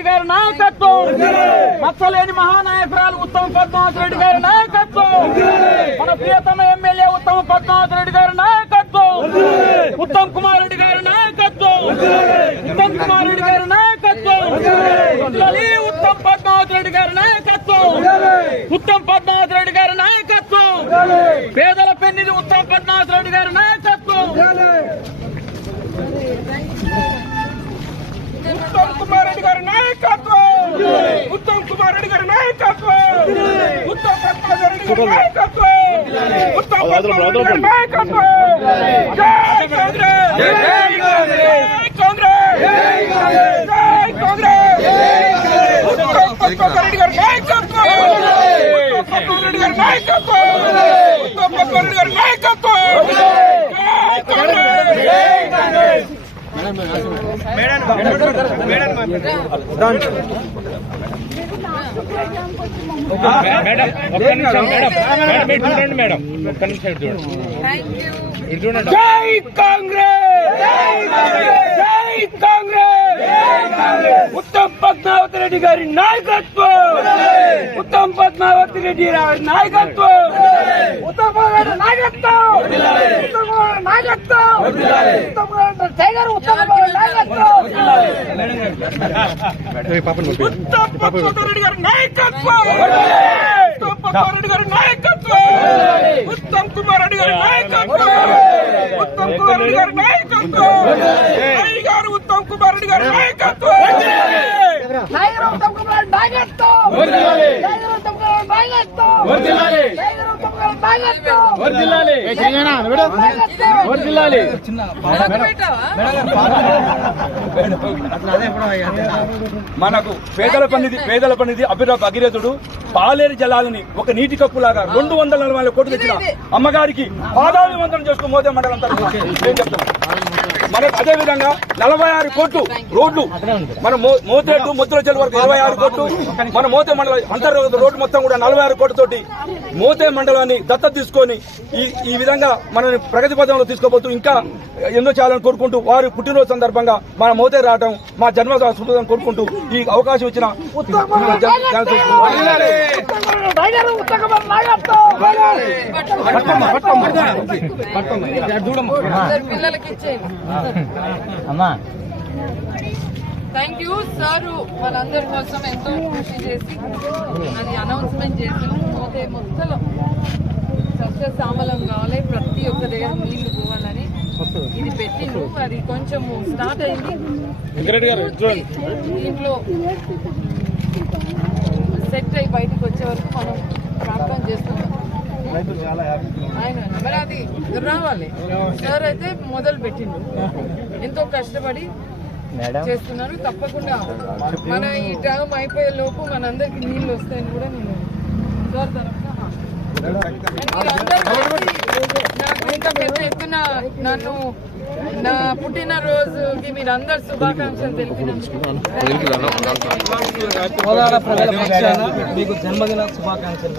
రెడ్డి గారి నాయకత్వం. మచ్చలేని మహానాయకురాలు ఉత్తమ పద్మావతి రెడ్డి గారి నాయకత్వం. మన ప్రియతమ ఎమ్మెల్యే ఉత్తమ పద్మావతి రెడ్డి గారి నాయకత్వం. ఉత్తమ్ కుమార్ రెడ్డి గారి నాయకత్వం. ఉత్తమ్ కుమార్ రెడ్డి గారి నాయకత్వం. ఉత్తమ్ పద్మావతి రెడ్డి గారి నాయకత్వం. ఉత్తమ్ పద్మావతి రెడ్డి గారి నాయకత్వం పేదల పెన్నిది ఉత్తమ్ పద్మావతి రెడ్డి గారి నాయకత్వం ఉత్తమ్ కుమార్ రెడ్డి గారి నాయకత్వం ఉత్తమ్ కుమార్ రెడ్డి గారి నాయకత్వం ఉత్తమ్ పద్మావతి రెడ్డి గారి నాయకత్వం ఉత్తమ్ పద్మావతి రెడ్డి గారి నాయకత్వం జై కాంగ్రెస్ జై కాంగ్రెస్ జై కాంగ్రెస్ ఉత్తమ్ పద్మావతి రెడ్డి గారి నాయకత్వం ఉత్తమ్ పద్మావతి రెడ్డి గారి నాయకత్వం ఉత్తమ్ పద్మావతి రెడ్డి గారి నాయకత్వం జై కాంగ్రెస్ మేడం ఒక్క నిమిషం మేడం మేడం ఇటు చూడండి మేడం ఒక్క నిమిషం ఇటు చూడండి ఇటు చూడండి జై కాంగ్రెస్ జై కాంగ్రెస్ ఉత్తమ్ పద్మావతి రెడ్డి గారి నాయకత్వం పద్మావతి రెడ్డి నాయకత్వం. ఉత్తమ్ నాయకత్వం. ఉత్తమ్ నాయకత్వం. ఉత్తమ్ పద్మావతి టైగర్ ఉత్తమ్ నాయకత్వం. ఉత్తమ్ రెడ్డి గారి నాయకత్వం ఉత్తమ్ రెడ్డి గారి నాయకత్వం. ఉత్తమ్ కుమార్ రెడ్డి గారి నాయకత్వం. ఉత్తమ్ కుమార్ రెడ్డి గారి నాయకత్వం! అయ్య గారు ఉత్తమ్ కుమార్ రెడ్డి గారి నాయకత్వం! టైగర్ ఉత్తమ్ కుమార్ నాయకత్వం! టైగర్ ఉత్తమ్ కుమార్ నాయకత్వం! టైగర్ ఉత్తమ్ కుమార్ నాయకత్వం! నాయకత్వం! మనకు పేదల పనిది పేదల పనిది అభిరా భగీరథుడు పాలేరు జలాలని ఒక నీటి కప్పులాగా రెండు వందల నలభై కోట్లు తెచ్చిన అమ్మగారికి పాదాభివందనం చేస్తూ మోదే మండలం తరఫున నేను చెప్తున్నాను మనకు అదే విధంగా నలభై ఆరు కోట్లు రోడ్లు మన మో- మోతేటు ముద్దుల చెరువు వరకు ఇరవై ఆరు కోట్లు మన మోతే మండలం అంతర్గత రోడ్డు మొత్తం కూడా నలభై ఆరు కోట్లతోటి మోతే మండలాన్ని దత్తత తీసుకొని ఈ ఈ విధంగా మనని ప్రగతి పదంలో తీసుకోబోతూ ఇంకా ఎన్నో చేయాలని కోరుకుంటూ వారి పుట్టినరోజు సందర్భంగా మన మోతే రావడం మా జన్మ కోరుకుంటూ ఈ అవకాశం ఇచ్చిన టైగర్ పిల్లలకి ఇచ్చేయండి థ్యాంక్ యూ సార్ మనందరి కోసం ఎంతో కృషి చేసి అది అనౌన్స్మెంట్ చేసి పోతే మొత్తం సస్యశ్యామలం కావాలి. ప్రతి ఒక్క దగ్గర నీళ్ళు పోవాలని ఇది పెట్టిండు. అది కొంచెం స్టార్ట్ అయింది. దీంట్లో సెట్ అయి బయటకు వచ్చే వరకు మనం ప్రార్థన చేస్తున్నాం ఆయన మరి అది రావాలి సార్ అయితే మొదలు పెట్టిండు ఎంతో కష్టపడి చేస్తున్నారు తప్పకుండా మన ఈ టర్మ్ అయిపోయే లోపు మనందరికి నీళ్ళు వస్తాయని కూడా నేను సార్ తరఫున నాకు ఇంత పెద్ద ఎత్తున నన్ను నా పుట్టినరోజుకి మీరు అందరు శుభాకాంక్షలు తెలిపినందుకు. మీకు జన్మదిన శుభాకాంక్షలు.